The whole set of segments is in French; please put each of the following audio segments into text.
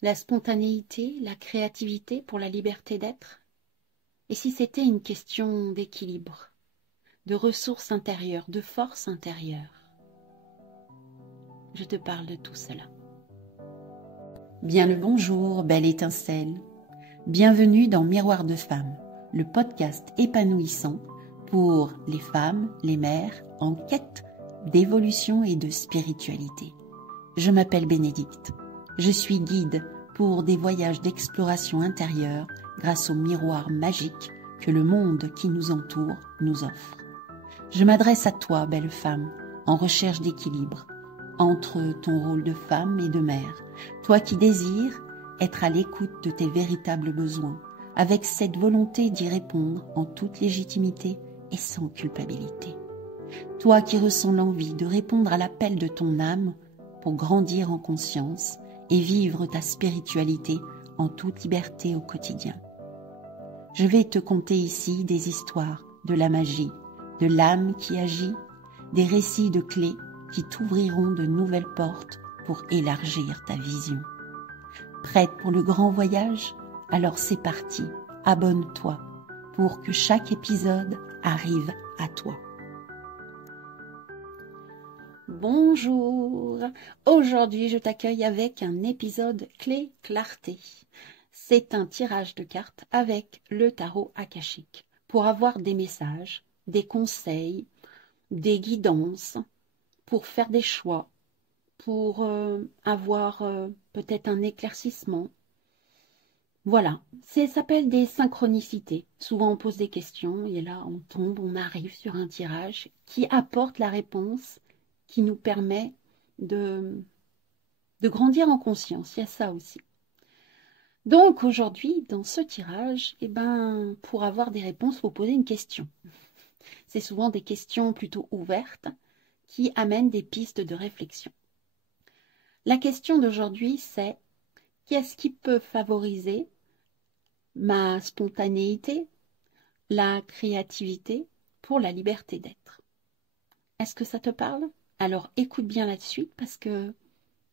la spontanéité, la créativité pour la liberté d'être? Et si c'était une question d'équilibre, de ressources intérieures, de force intérieure? Je te parle de tout cela. Bien le bonjour, belle étincelle. Bienvenue dans Miroir de Femmes, le podcast épanouissant pour les femmes, les mères en quête d'évolution et de spiritualité. Je m'appelle Bénédicte. Je suis guide pour des voyages d'exploration intérieure grâce au miroir magique que le monde qui nous entoure nous offre. Je m'adresse à toi, belle femme, en recherche d'équilibre entre ton rôle de femme et de mère, toi qui désires être à l'écoute de tes véritables besoins, avec cette volonté d'y répondre en toute légitimité et sans culpabilité. Toi qui ressens l'envie de répondre à l'appel de ton âme pour grandir en conscience et vivre ta spiritualité en toute liberté au quotidien. Je vais te conter ici des histoires de la magie, de l'âme qui agit, des récits de clés qui t'ouvriront de nouvelles portes pour élargir ta vision. Prête pour le grand voyage? Alors c'est parti, abonne-toi pour que chaque épisode arrive à toi. Bonjour, aujourd'hui je t'accueille avec un épisode clé clarté. C'est un tirage de cartes avec le tarot akashique pour avoir des messages, des conseils, des guidances, pour faire des choix, pour avoir peut-être un éclaircissement. Voilà, ça s'appelle des synchronicités. Souvent on pose des questions et là on tombe, on arrive sur un tirage qui apporte la réponse qui nous permet de grandir en conscience. Il y a ça aussi. Donc aujourd'hui, dans ce tirage, pour avoir des réponses, il faut poser une question. C'est souvent des questions plutôt ouvertes qui amènent des pistes de réflexion. La question d'aujourd'hui, c'est qu'est-ce qui peut favoriser ma spontanéité, la créativité pour la liberté d'être? Est-ce que ça te parle? Alors écoute bien là-dessus parce que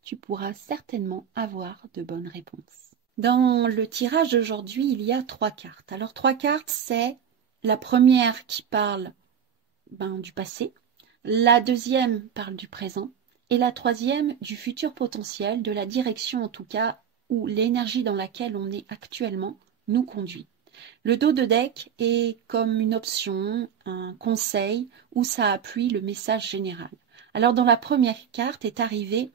tu pourras certainement avoir de bonnes réponses. Dans le tirage d'aujourd'hui, il y a 3 cartes. Alors 3 cartes, c'est la première qui parle du passé, la deuxième parle du présent et la troisième du futur potentiel, de la direction en tout cas, où l'énergie dans laquelle on est actuellement nous conduit. Le dos de deck est comme une option, un conseil, où ça appuie le message général. Alors dans la première carte est arrivé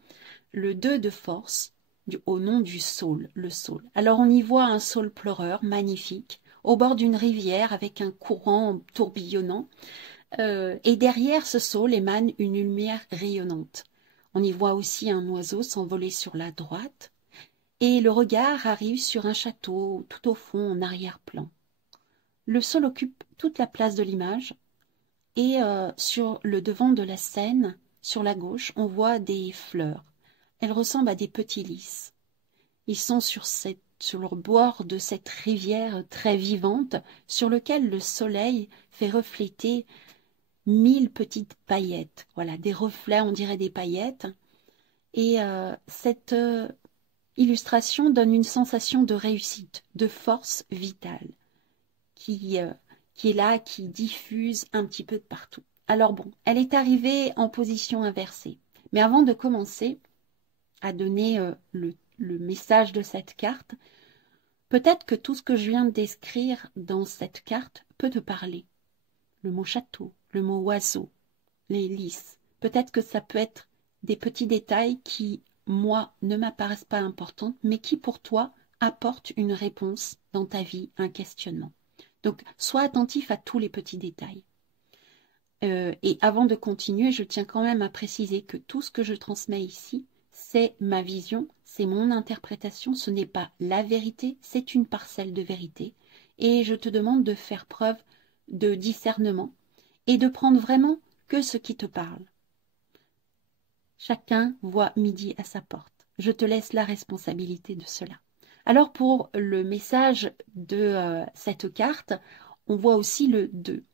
le 2 de force, au nom du saule, le saule. Alors on y voit un saule pleureur magnifique, au bord d'une rivière avec un courant tourbillonnant, et derrière ce saule émane une lumière rayonnante. On y voit aussi un oiseau s'envoler sur la droite, et le regard arrive sur un château tout au fond en arrière-plan. Le saule occupe toute la place de l'image, et sur le devant de la scène, sur la gauche, on voit des fleurs. Elles ressemblent à des petits lys. Ils sont sur le bord de cette rivière très vivante, sur lequel le soleil fait refléter 1000 petites paillettes. Voilà, des reflets, on dirait des paillettes. Et cette illustration donne une sensation de réussite, de force vitale, qui est là, qui diffuse un petit peu de partout. Alors bon, elle est arrivée en position inversée. Mais avant de commencer à donner le message de cette carte, peut-être que tout ce que je viens de décrire dans cette carte peut te parler. Le mot château, le mot oiseau, les lys. Peut-être que ça peut être des petits détails qui, moi, ne m'apparaissent pas importants, mais qui, pour toi, apportent une réponse dans ta vie, un questionnement. Donc, sois attentif à tous les petits détails. Et avant de continuer, je tiens quand même à préciser que tout ce que je transmets ici, c'est ma vision, c'est mon interprétation, ce n'est pas la vérité, c'est une parcelle de vérité. Et je te demande de faire preuve de discernement et de prendre vraiment que ce qui te parle. Chacun voit midi à sa porte. Je te laisse la responsabilité de cela. Alors pour le message de cette carte, on voit aussi le 2.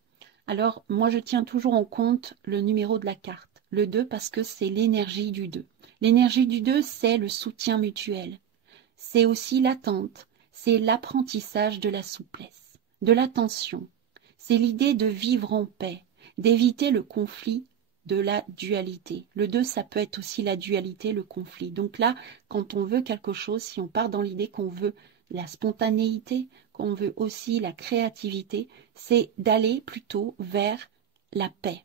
Alors moi je tiens toujours en compte le numéro de la carte, le 2 parce que c'est l'énergie du 2. L'énergie du 2, c'est le soutien mutuel. c'est aussi l'attente, c'est l'apprentissage de la souplesse, de l'attention. C'est l'idée de vivre en paix, d'éviter le conflit, de la dualité. Le 2, ça peut être aussi la dualité, le conflit. Donc là, quand on veut quelque chose, si on part dans l'idée qu'on veut la spontanéité, qu'on veut aussi la créativité, c'est d'aller plutôt vers la paix.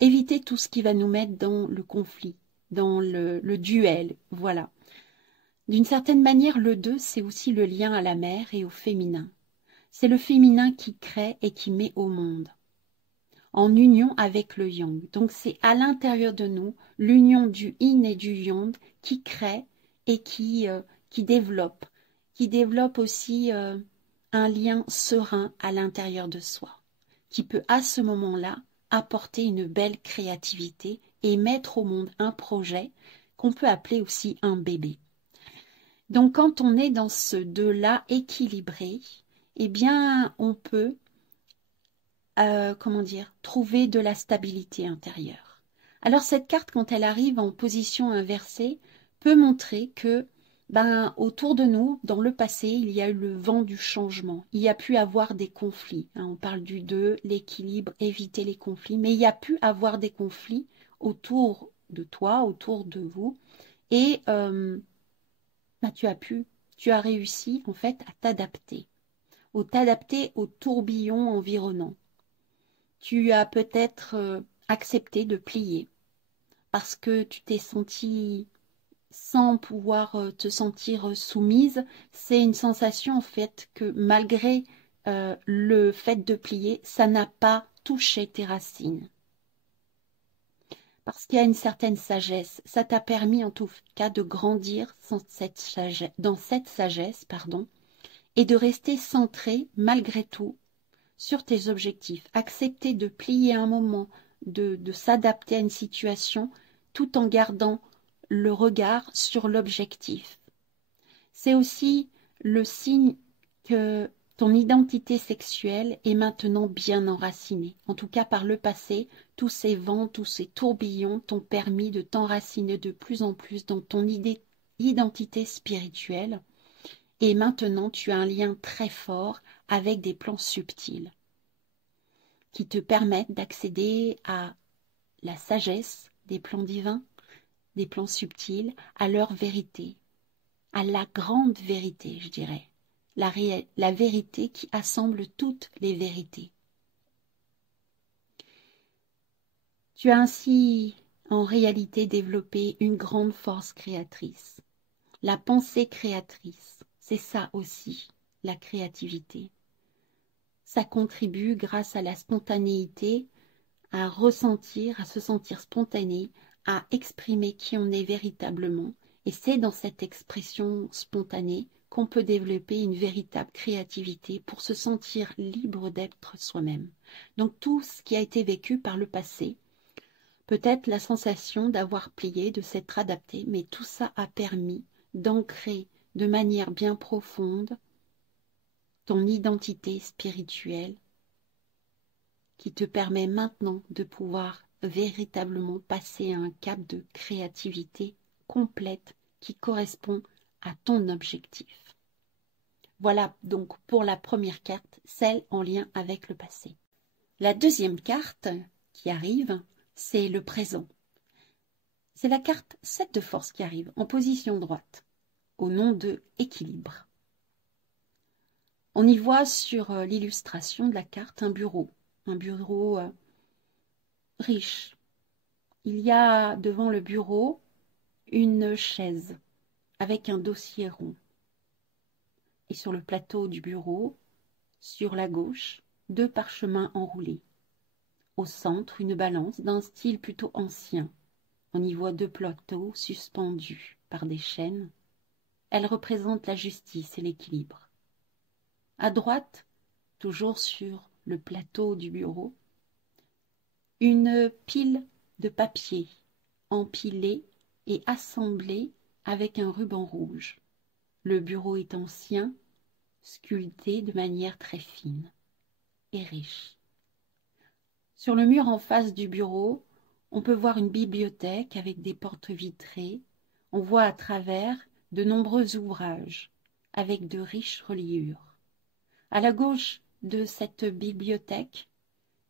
Éviter tout ce qui va nous mettre dans le conflit, dans le duel, voilà. D'une certaine manière, le 2, c'est aussi le lien à la mère et au féminin. C'est le féminin qui crée et qui met au monde, en union avec le yang. Donc c'est à l'intérieur de nous, l'union du yin et du yang qui crée et qui développe aussi un lien serein à l'intérieur de soi, qui peut à ce moment-là apporter une belle créativité et mettre au monde un projet qu'on peut appeler aussi un bébé. Donc quand on est dans ce deux-là équilibré, eh bien on peut trouver de la stabilité intérieure. Alors cette carte, quand elle arrive en position inversée, peut montrer que autour de nous, dans le passé, il y a eu le vent du changement. Il y a pu avoir des conflits. On parle du 2, l'équilibre, éviter les conflits, mais il y a pu avoir des conflits autour de toi, autour de vous, et tu as réussi en fait à t'adapter au tourbillon environnant. Tu as peut-être accepté de plier parce que tu t'es senti sans pouvoir te sentir soumise. C'est une sensation en fait que malgré le fait de plier, ça n'a pas touché tes racines. Parce qu'il y a une certaine sagesse. Ça t'a permis en tout cas de grandir dans cette sagesse, et de rester centré malgré tout sur tes objectifs. Accepter de plier un moment, de s'adapter à une situation tout en gardant le regard sur l'objectif. C'est aussi le signe que ton identité sexuelle est maintenant bien enracinée. En tout cas, par le passé, tous ces vents, tous ces tourbillons t'ont permis de t'enraciner de plus en plus dans ton identité spirituelle. Et maintenant, tu as un lien très fort avec des plans subtils qui te permettent d'accéder à la sagesse des plans divins, des plans subtils, à leur vérité, à la grande vérité, je dirais, la vérité qui assemble toutes les vérités. Tu as ainsi en réalité développé une grande force créatrice. La pensée créatrice, c'est ça aussi, la créativité. Ça contribue grâce à la spontanéité à ressentir, à se sentir spontané, à exprimer qui on est véritablement. Et c'est dans cette expression spontanée qu'on peut développer une véritable créativité pour se sentir libre d'être soi-même. Donc tout ce qui a été vécu par le passé, peut-être la sensation d'avoir plié, de s'être adapté, mais tout ça a permis d'ancrer de manière bien profonde ton identité spirituelle qui te permet maintenant de pouvoir véritablement passer à un cap de créativité complète qui correspond à ton objectif. Voilà donc pour la première carte, celle en lien avec le passé. La deuxième carte qui arrive, c'est le présent. C'est la carte 7 de force qui arrive en position droite, au nom de équilibre. On y voit sur l'illustration de la carte un bureau riche. Il y a devant le bureau une chaise avec un dossier rond. Et sur le plateau du bureau, sur la gauche, 2 parchemins enroulés. Au centre, une balance d'un style plutôt ancien. On y voit 2 plateaux suspendus par des chaînes. Elle représente la justice et l'équilibre. À droite, toujours sur le plateau du bureau, une pile de papier empilée et assemblée avec un ruban rouge. Le bureau est ancien, sculpté de manière très fine et riche. Sur le mur en face du bureau, on peut voir une bibliothèque avec des portes vitrées. On voit à travers de nombreux ouvrages avec de riches reliures. À la gauche de cette bibliothèque,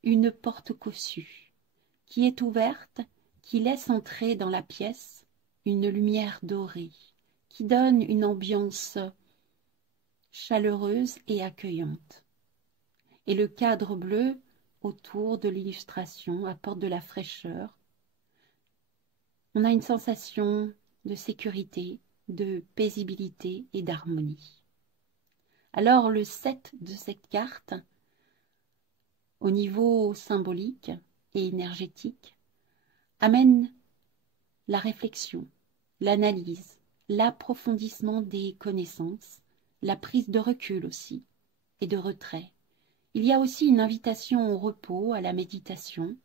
une porte cossue qui est ouverte, qui laisse entrer dans la pièce une lumière dorée, qui donne une ambiance chaleureuse et accueillante. Et le cadre bleu autour de l'illustration apporte de la fraîcheur. On a une sensation de sécurité, de paisibilité et d'harmonie. Alors le 7 de cette carte, au niveau symbolique et énergétique, amène la réflexion, l'analyse, l'approfondissement des connaissances, la prise de recul aussi et de retrait. Il y a aussi une invitation au repos, à la méditation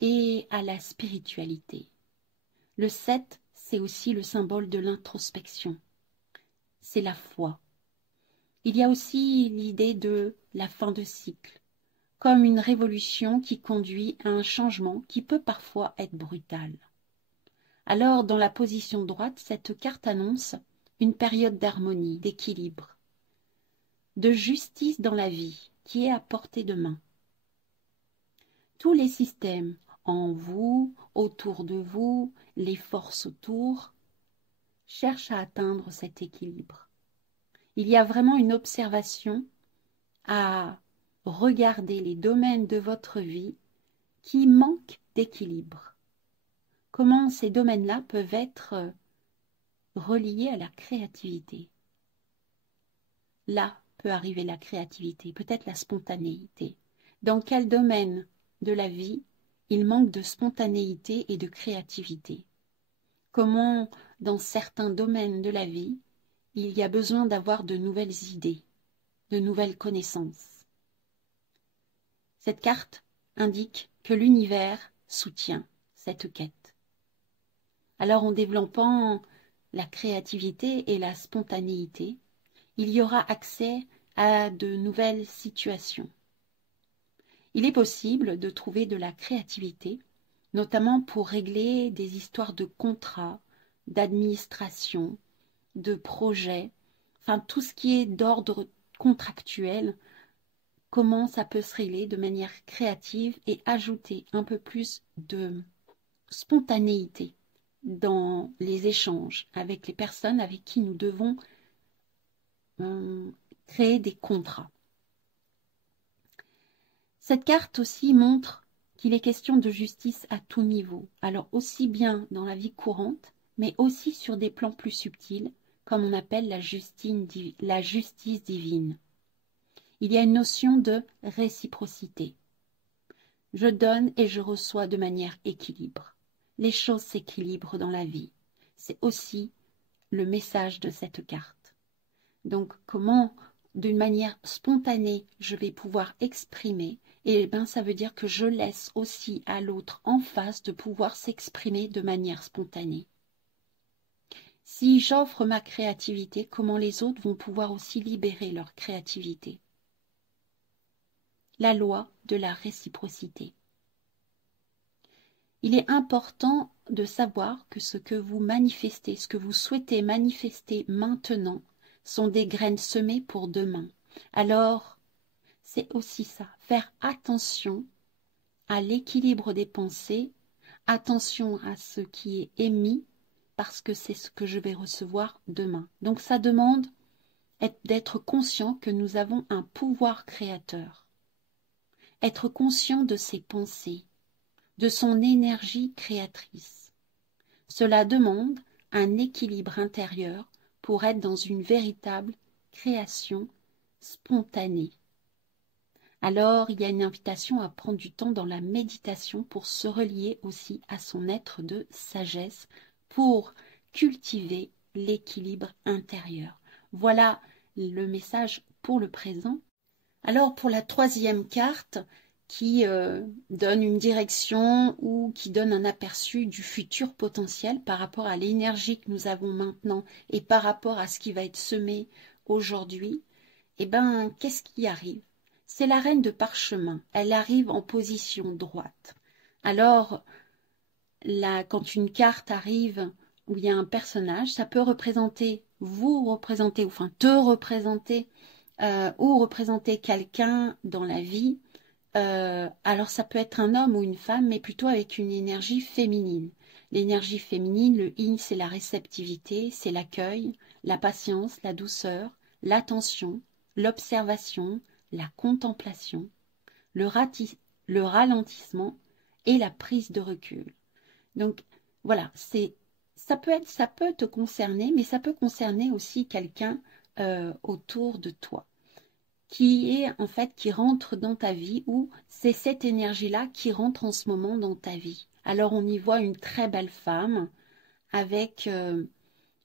et à la spiritualité. Le 7, c'est aussi le symbole de l'introspection. C'est la foi. Il y a aussi l'idée de la fin de cycle, comme une révolution qui conduit à un changement qui peut parfois être brutal. Alors, dans la position droite, cette carte annonce une période d'harmonie, d'équilibre, de justice dans la vie qui est à portée de main. Tous les systèmes en vous, autour de vous, les forces autour, cherchent à atteindre cet équilibre. Il y a vraiment une observation à regarder les domaines de votre vie qui manquent d'équilibre. Comment ces domaines-là peuvent être reliés à la créativité. Là peut arriver la créativité, peut-être la spontanéité. Dans quel domaine de la vie il manque de spontanéité et de créativité? Comment, dans certains domaines de la vie, il y a besoin d'avoir de nouvelles idées, de nouvelles connaissances? Cette carte indique que l'univers soutient cette quête. Alors, en développant la créativité et la spontanéité, il y aura accès à de nouvelles situations. Il est possible de trouver de la créativité, notamment pour régler des histoires de contrats, d'administration, de projets, enfin tout ce qui est d'ordre contractuel, comment ça peut se régler de manière créative et ajouter un peu plus de spontanéité dans les échanges avec les personnes avec qui nous devons créer des contrats. Cette carte aussi montre qu'il est question de justice à tout niveau, alors aussi bien dans la vie courante, mais aussi sur des plans plus subtils, comme on appelle la justice divine. Il y a une notion de réciprocité. Je donne et je reçois de manière équilibre. Les choses s'équilibrent dans la vie. C'est aussi le message de cette carte. Donc, comment, d'une manière spontanée, je vais pouvoir exprimer, et bien ça veut dire que je laisse aussi à l'autre en face de pouvoir s'exprimer de manière spontanée. Si j'offre ma créativité, comment les autres vont pouvoir aussi libérer leur créativité? La loi de la réciprocité. Il est important de savoir que ce que vous manifestez, ce que vous souhaitez manifester maintenant, sont des graines semées pour demain. Alors, c'est aussi ça, faire attention à l'équilibre des pensées, attention à ce qui est émis, parce que c'est ce que je vais recevoir demain. Donc ça demande d'être conscient que nous avons un pouvoir créateur, être conscient de ses pensées, de son énergie créatrice. Cela demande un équilibre intérieur pour être dans une véritable création spontanée. Alors, il y a une invitation à prendre du temps dans la méditation pour se relier aussi à son être de sagesse, pour cultiver l'équilibre intérieur. Voilà le message pour le présent. Alors, pour la troisième carte, qui donne une direction ou qui donne un aperçu du futur potentiel par rapport à l'énergie que nous avons maintenant et par rapport à ce qui va être semé aujourd'hui, eh bien, qu'est-ce qui arrive? C'est la reine de parchemin. Elle arrive en position droite. Alors, là, quand une carte arrive où il y a un personnage, ça peut représenter, vous représenter, enfin te représenter, ou représenter quelqu'un dans la vie. Alors ça peut être un homme ou une femme, mais plutôt avec une énergie féminine. L'énergie féminine, le yin, c'est la réceptivité, c'est l'accueil, la patience, la douceur, l'attention, l'observation, la contemplation, le ralentissement et la prise de recul. Donc voilà, ça peut te concerner, mais ça peut concerner aussi quelqu'un autour de toi qui est en fait qui rentre dans ta vie ou c'est cette énergie-là qui rentre en ce moment dans ta vie. Alors on y voit une très belle femme avec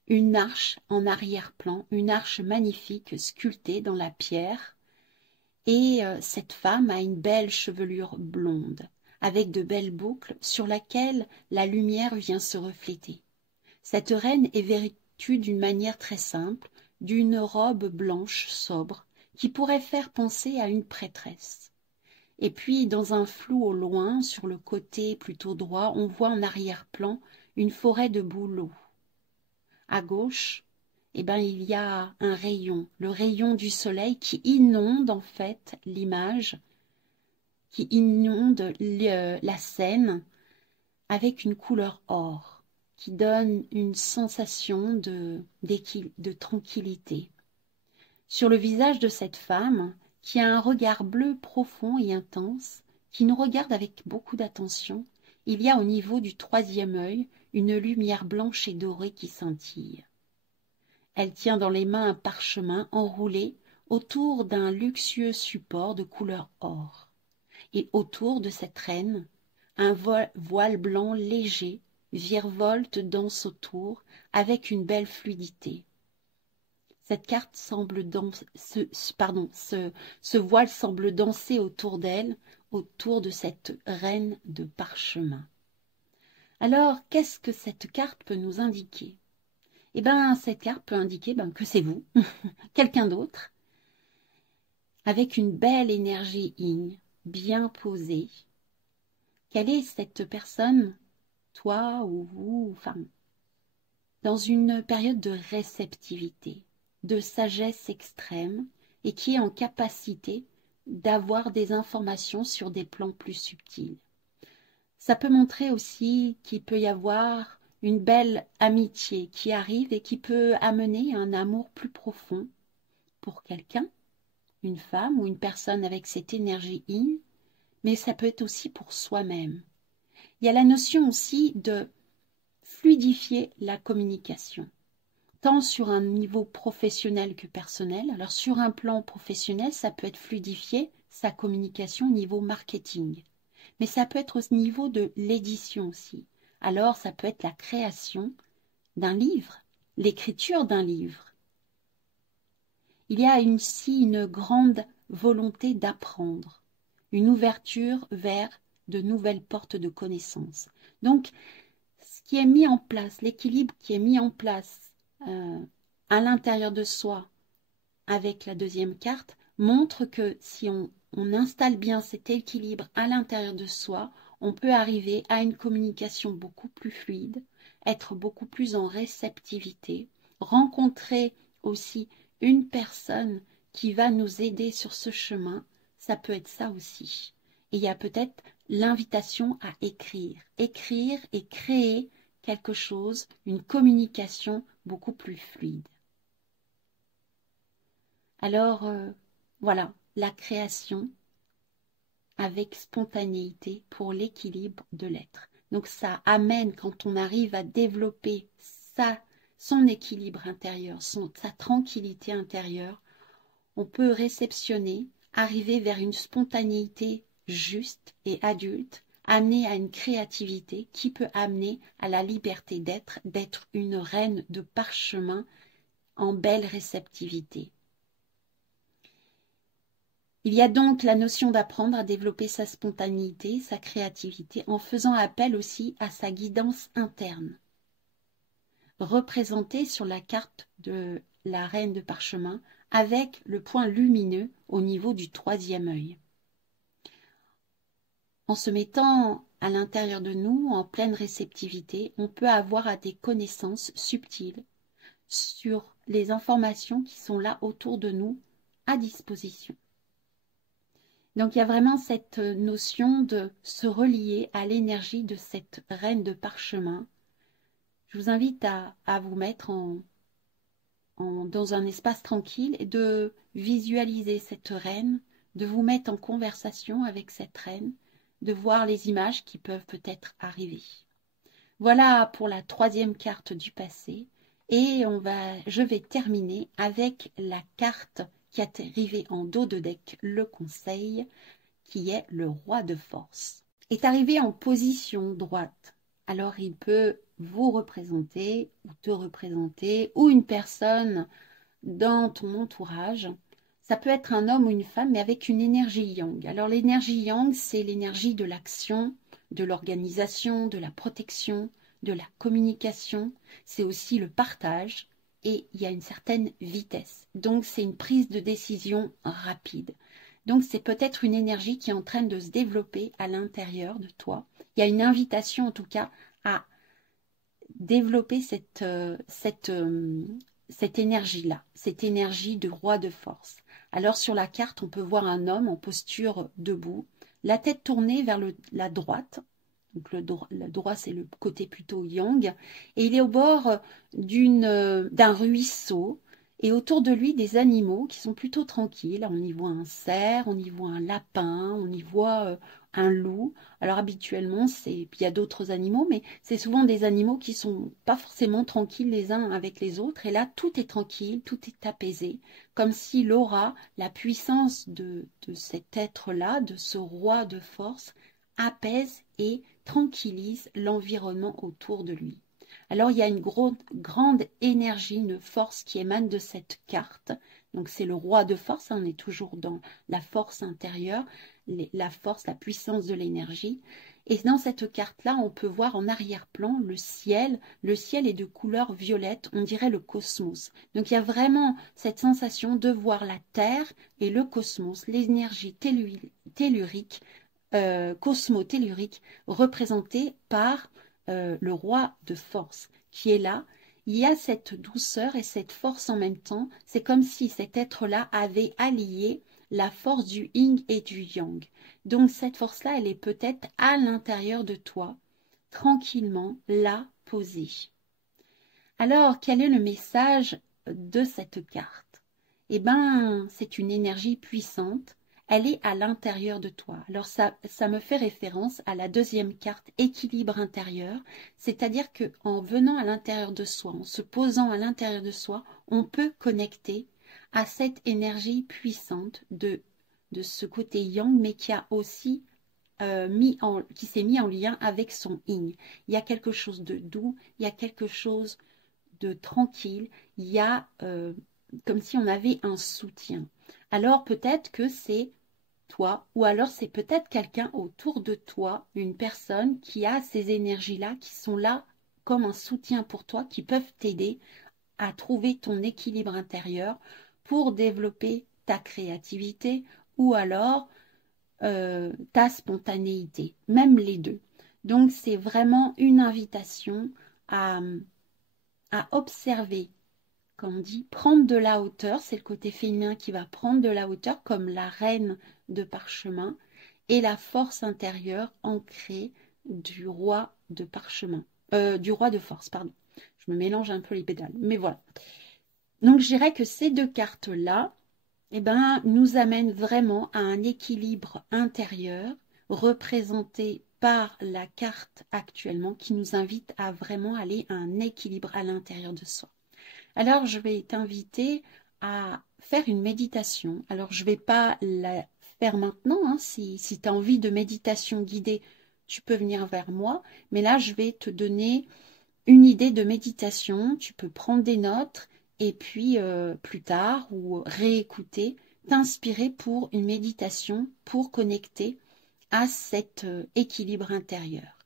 une arche en arrière-plan, une arche magnifique sculptée dans la pierre. Et cette femme a une belle chevelure blonde, avec de belles boucles sur laquelle la lumière vient se refléter. Cette reine est vêtue d'une manière très simple, d'une robe blanche sobre, qui pourrait faire penser à une prêtresse. Et puis, dans un flou au loin, sur le côté plutôt droit, on voit en arrière-plan une forêt de bouleaux. À gauche, eh ben, il y a un rayon, le rayon du soleil qui inonde en fait l'image, qui inonde la scène avec une couleur or, qui donne une sensation de tranquillité. Sur le visage de cette femme, qui a un regard bleu profond et intense, qui nous regarde avec beaucoup d'attention, il y a au niveau du troisième œil une lumière blanche et dorée qui scintille. Elle tient dans les mains un parchemin enroulé autour d'un luxueux support de couleur or. Et autour de cette reine, un voile blanc léger virevolte, danse autour, avec une belle fluidité. Cette carte semble ce voile semble danser autour d'elle, autour de cette reine de parchemin. Alors, qu'est-ce que cette carte peut nous indiquer? Eh bien, cette carte peut indiquer que c'est vous, quelqu'un d'autre, avec une belle énergie yin, bien posée. Quelle est cette personne, toi ou vous, enfin, dans une période de réceptivité, de sagesse extrême, et qui est en capacité d'avoir des informations sur des plans plus subtils. Ça peut montrer aussi qu'il peut y avoir une belle amitié qui arrive et qui peut amener un amour plus profond pour quelqu'un, une femme ou une personne avec cette énergie yin, mais ça peut être aussi pour soi-même. Il y a la notion aussi de fluidifier la communication, tant sur un niveau professionnel que personnel. Alors sur un plan professionnel, ça peut être fluidifier sa communication au niveau marketing, mais ça peut être au niveau de l'édition aussi. Alors ça peut être la création d'un livre, l'écriture d'un livre. Il y a aussi une grande volonté d'apprendre, une ouverture vers de nouvelles portes de connaissances. Donc, ce qui est mis en place, l'équilibre qui est mis en place à l'intérieur de soi avec la deuxième carte, montre que si on installe bien cet équilibre à l'intérieur de soi, on peut arriver à une communication beaucoup plus fluide, être beaucoup plus en réceptivité, rencontrer aussi une personne qui va nous aider sur ce chemin, ça peut être ça aussi. Et il y a peut-être l'invitation à écrire et créer quelque chose, une communication beaucoup plus fluide. Alors, voilà, la création avec spontanéité pour l'équilibre de l'être. Donc ça amène, quand on arrive à développer son équilibre intérieur, sa tranquillité intérieure, on peut réceptionner, arriver vers une spontanéité juste et adulte, amener à une créativité qui peut amener à la liberté d'être une reine de parchemin en belle réceptivité. Il y a donc la notion d'apprendre à développer sa spontanéité, sa créativité, en faisant appel aussi à sa guidance interne, représentée sur la carte de la reine de parchemin avec le point lumineux au niveau du troisième œil. En se mettant à l'intérieur de nous, en pleine réceptivité, on peut avoir des connaissances subtiles sur les informations qui sont là autour de nous à disposition. Donc il y a vraiment cette notion de se relier à l'énergie de cette reine de parchemin. Je vous invite à vous mettre dans un espace tranquille et de visualiser cette reine, de vous mettre en conversation avec cette reine, de voir les images qui peuvent peut-être arriver. Voilà pour la troisième carte du passé. Et je vais terminer avec la carte qui est arrivée en dos de deck, le conseil, qui est le roi de force. Est arrivé en position droite. Alors il peut vous représenter ou te représenter ou une personne dans ton entourage. Ça peut être un homme ou une femme, mais avec une énergie yang. Alors l'énergie yang, c'est l'énergie de l'action, de l'organisation, de la protection, de la communication. C'est aussi le partage et il y a une certaine vitesse. Donc c'est une prise de décision rapide. Donc c'est peut-être une énergie qui est en train de se développer à l'intérieur de toi. Il y a une invitation en tout cas à développer cette énergie-là, cette énergie de roi de force. Alors sur la carte, on peut voir un homme en posture debout, la tête tournée vers la droite. Donc le droit, c'est le côté plutôt yang. Et il est au bord d'un ruisseau. Et autour de lui, des animaux qui sont plutôt tranquilles. On y voit un cerf, on y voit un lapin, on y voit un loup. Alors habituellement, il y a d'autres animaux, mais c'est souvent des animaux qui sont pas forcément tranquilles les uns avec les autres. Et là, tout est tranquille, tout est apaisé, comme si l'aura, la puissance de cet être-là, de ce roi de force, apaise et tranquillise l'environnement autour de lui. Alors il y a une grande énergie, une force qui émane de cette carte. Donc c'est le roi de force, on est toujours dans la force intérieure, la force, la puissance de l'énergie. Et dans cette carte-là, on peut voir en arrière-plan le ciel. Le ciel est de couleur violette, on dirait le cosmos. Donc il y a vraiment cette sensation de voir la Terre et le cosmos, l'énergie tellurique, cosmo-tellurique, représentée par le roi de force qui est là. Il y a cette douceur et cette force en même temps. C'est comme si cet être-là avait allié la force du yin et du yang. Donc cette force-là, elle est peut-être à l'intérieur de toi, tranquillement, là, posée. Alors, quel est le message de cette carte? Eh bien, c'est une énergie puissante. Elle est à l'intérieur de toi. Alors, ça me fait référence à la deuxième carte, équilibre intérieur. C'est-à-dire qu'en venant à l'intérieur de soi, en se posant à l'intérieur de soi, on peut connecter à cette énergie puissante de ce côté yang, mais qui a aussi qui s'est mis en lien avec son yin. Il y a quelque chose de doux, il y a quelque chose de tranquille, il y a comme si on avait un soutien. Alors peut-être que c'est toi, ou alors c'est peut-être quelqu'un autour de toi, une personne qui a ces énergies-là, qui sont là comme un soutien pour toi, qui peuvent t'aider à trouver ton équilibre intérieur pour développer ta créativité ou alors ta spontanéité, même les deux. Donc c'est vraiment une invitation à observer, comme on dit, prendre de la hauteur, c'est le côté féminin qui va prendre de la hauteur comme la reine de parchemin et la force intérieure ancrée du roi de parchemin, du roi de force, pardon. Je me mélange un peu les pédales, mais voilà. Donc je dirais que ces deux cartes-là, eh ben, nous amènent vraiment à un équilibre intérieur représenté par la carte actuellement qui nous invite à vraiment aller à un équilibre à l'intérieur de soi. Alors, je vais t'inviter à faire une méditation. Alors, je ne vais pas la faire maintenant. Hein. Si tu as envie de méditation guidée, tu peux venir vers moi. Mais là, je vais te donner une idée de méditation. Tu peux prendre des notes et puis plus tard ou réécouter, t'inspirer pour une méditation pour connecter à cet équilibre intérieur.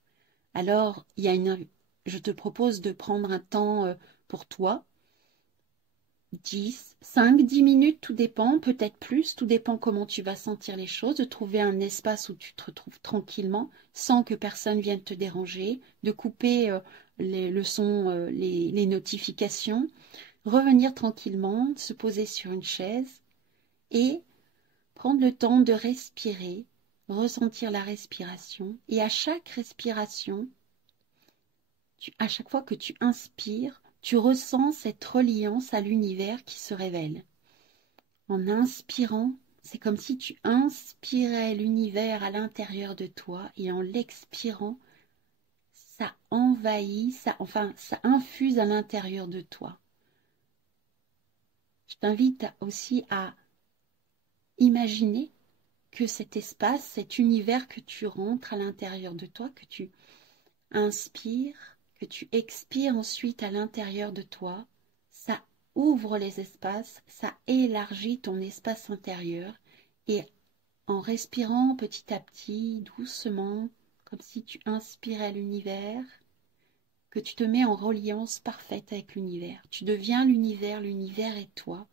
Alors, je te propose de prendre un temps pour toi. 10, 5, 10 minutes, tout dépend, peut-être plus, tout dépend comment tu vas sentir les choses, de trouver un espace où tu te retrouves tranquillement, sans que personne vienne te déranger, de couper le son, les notifications, revenir tranquillement, se poser sur une chaise et prendre le temps de respirer, ressentir la respiration. Et à chaque respiration, à chaque fois que tu inspires, tu ressens cette reliance à l'univers qui se révèle. En inspirant, c'est comme si tu inspirais l'univers à l'intérieur de toi et en l'expirant, ça envahit, ça infuse à l'intérieur de toi. Je t'invite aussi à imaginer que cet espace, cet univers que tu rentres à l'intérieur de toi, que tu inspires, que tu expires ensuite à l'intérieur de toi, ça ouvre les espaces, ça élargit ton espace intérieur et en respirant petit à petit, doucement, comme si tu inspirais l'univers, que tu te mets en reliance parfaite avec l'univers. Tu deviens l'univers, l'univers est toi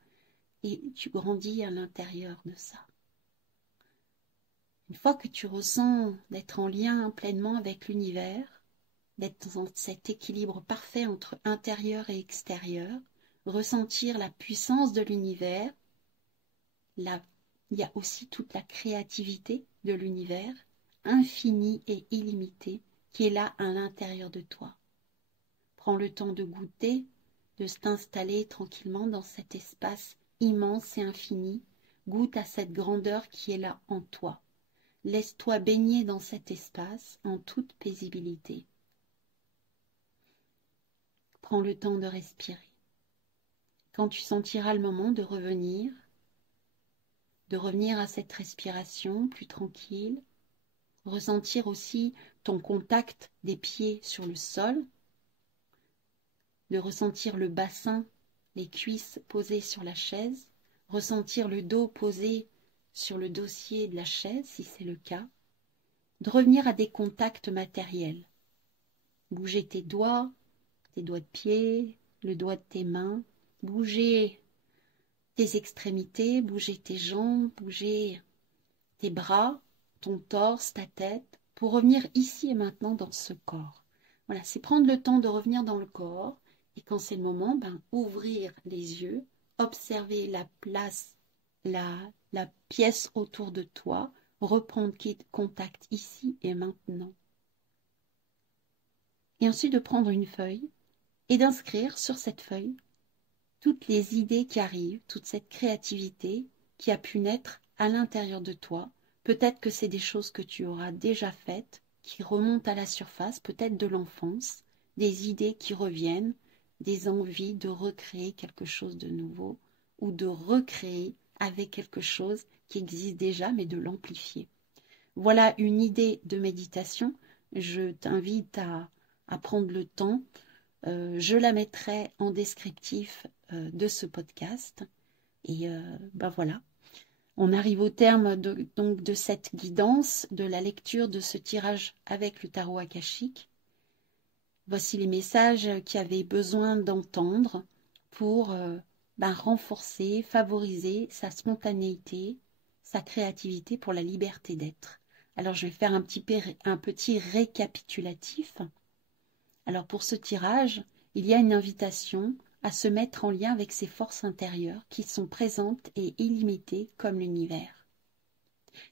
et tu grandis à l'intérieur de ça. Une fois que tu ressens d'être en lien pleinement avec l'univers, d'être dans cet équilibre parfait entre intérieur et extérieur, ressentir la puissance de l'univers, il y a aussi toute la créativité de l'univers, infinie et illimitée, qui est là à l'intérieur de toi. Prends le temps de goûter, de t'installer tranquillement dans cet espace immense et infini. Goûte à cette grandeur qui est là en toi. Laisse-toi baigner dans cet espace en toute paisibilité. Prends le temps de respirer. Quand tu sentiras le moment de revenir à cette respiration plus tranquille, ressentir aussi ton contact des pieds sur le sol, de ressentir le bassin, les cuisses posées sur la chaise, ressentir le dos posé sur le dossier de la chaise si c'est le cas, de revenir à des contacts matériels. Bouger tes doigts de pied, le doigt de tes mains, bouger tes extrémités, bouger tes jambes, bouger tes bras, ton torse, ta tête, pour revenir ici et maintenant dans ce corps. Voilà, c'est prendre le temps de revenir dans le corps, et quand c'est le moment, ouvrir les yeux, observer la place, la pièce autour de toi, reprendre contact ici et maintenant. Et ensuite de prendre une feuille et d'inscrire sur cette feuille toutes les idées qui arrivent, toute cette créativité qui a pu naître à l'intérieur de toi. Peut-être que c'est des choses que tu auras déjà faites, qui remontent à la surface, peut-être de l'enfance, des idées qui reviennent, des envies de recréer quelque chose de nouveau ou de recréer avec quelque chose qui existe déjà, mais de l'amplifier. Voilà une idée de méditation. Je t'invite à prendre le temps. Je la mettrai en descriptif de ce podcast. Et voilà. On arrive au terme donc de cette guidance, de la lecture de ce tirage avec le tarot akashique. Voici les messages qu'il y avait besoin d'entendre pour renforcer, favoriser sa spontanéité, sa créativité pour la liberté d'être. Alors je vais faire un petit récapitulatif. Alors pour ce tirage, il y a une invitation à se mettre en lien avec ses forces intérieures qui sont présentes et illimitées comme l'univers.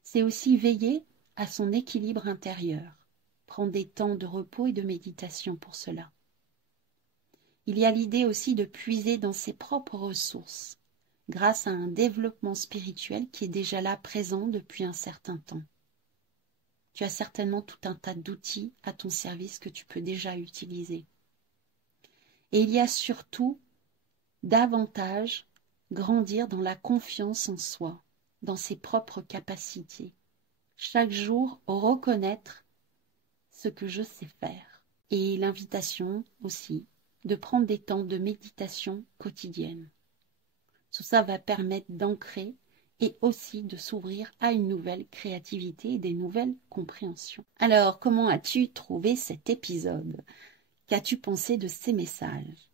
C'est aussi veiller à son équilibre intérieur. Prendre des temps de repos et de méditation pour cela. Il y a l'idée aussi de puiser dans ses propres ressources, grâce à un développement spirituel qui est déjà là présent depuis un certain temps. Tu as certainement tout un tas d'outils à ton service que tu peux déjà utiliser. Et il y a surtout davantage grandir dans la confiance en soi, dans ses propres capacités. Chaque jour, reconnaître ce que je sais faire. Et l'invitation aussi de prendre des temps de méditation quotidienne. Tout ça va permettre d'ancrer et aussi de s'ouvrir à une nouvelle créativité et des nouvelles compréhensions. Alors, comment as-tu trouvé cet épisode? Qu'as-tu pensé de ces messages?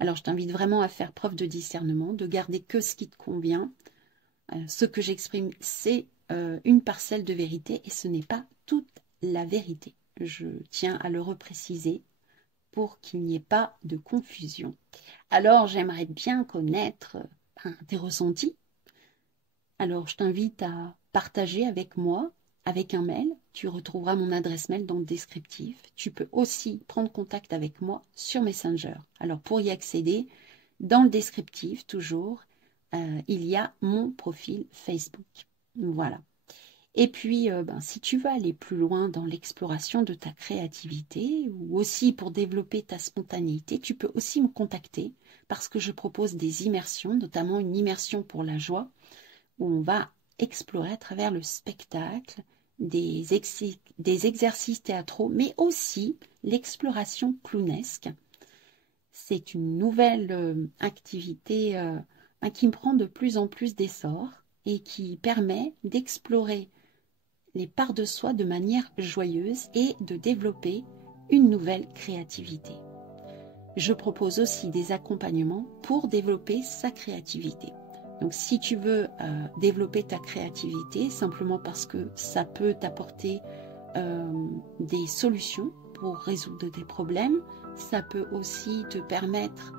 Alors, je t'invite vraiment à faire preuve de discernement, de garder que ce qui te convient. Ce que j'exprime, c'est une parcelle de vérité et ce n'est pas toute la vérité. Je tiens à le repréciser pour qu'il n'y ait pas de confusion. Alors, j'aimerais bien connaître tes ressentis. Alors, je t'invite à partager avec moi, avec un mail. Tu retrouveras mon adresse mail dans le descriptif. Tu peux aussi prendre contact avec moi sur Messenger. Alors, pour y accéder, dans le descriptif, toujours, il y a mon profil Facebook. Voilà. Et puis, si tu veux aller plus loin dans l'exploration de ta créativité ou aussi pour développer ta spontanéité, tu peux aussi me contacter parce que je propose des immersions, notamment une immersion pour la joie, où on va explorer à travers le spectacle des exercices théâtraux, mais aussi l'exploration clownesque. C'est une nouvelle activité qui me prend de plus en plus d'essor et qui permet d'explorer les parts de soi de manière joyeuse et de développer une nouvelle créativité. Je propose aussi des accompagnements pour développer sa créativité. Donc si tu veux développer ta créativité simplement parce que ça peut t'apporter des solutions pour résoudre des problèmes, ça peut aussi te permettre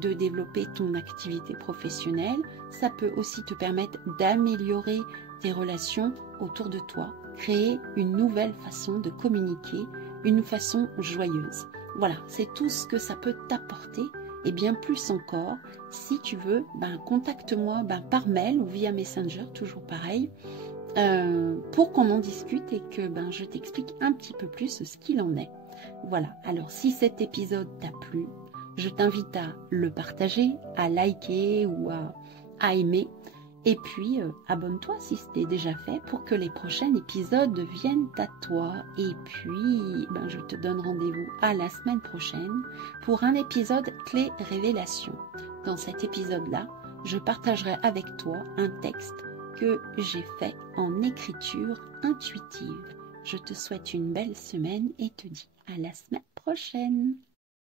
de développer ton activité professionnelle, ça peut aussi te permettre d'améliorer tes relations autour de toi, créer une nouvelle façon de communiquer, une façon joyeuse. Voilà, c'est tout ce que ça peut t'apporter et bien plus encore. Si tu veux, contacte-moi par mail ou via Messenger, toujours pareil, pour qu'on en discute et que je t'explique un petit peu plus ce qu'il en est. Voilà, alors si cet épisode t'a plu, je t'invite à le partager, à liker ou à aimer. Et puis, abonne-toi si c'était déjà fait pour que les prochains épisodes viennent à toi. Et puis, je te donne rendez-vous à la semaine prochaine pour un épisode clé révélation. Dans cet épisode-là, je partagerai avec toi un texte que j'ai fait en écriture intuitive. Je te souhaite une belle semaine et te dis à la semaine prochaine.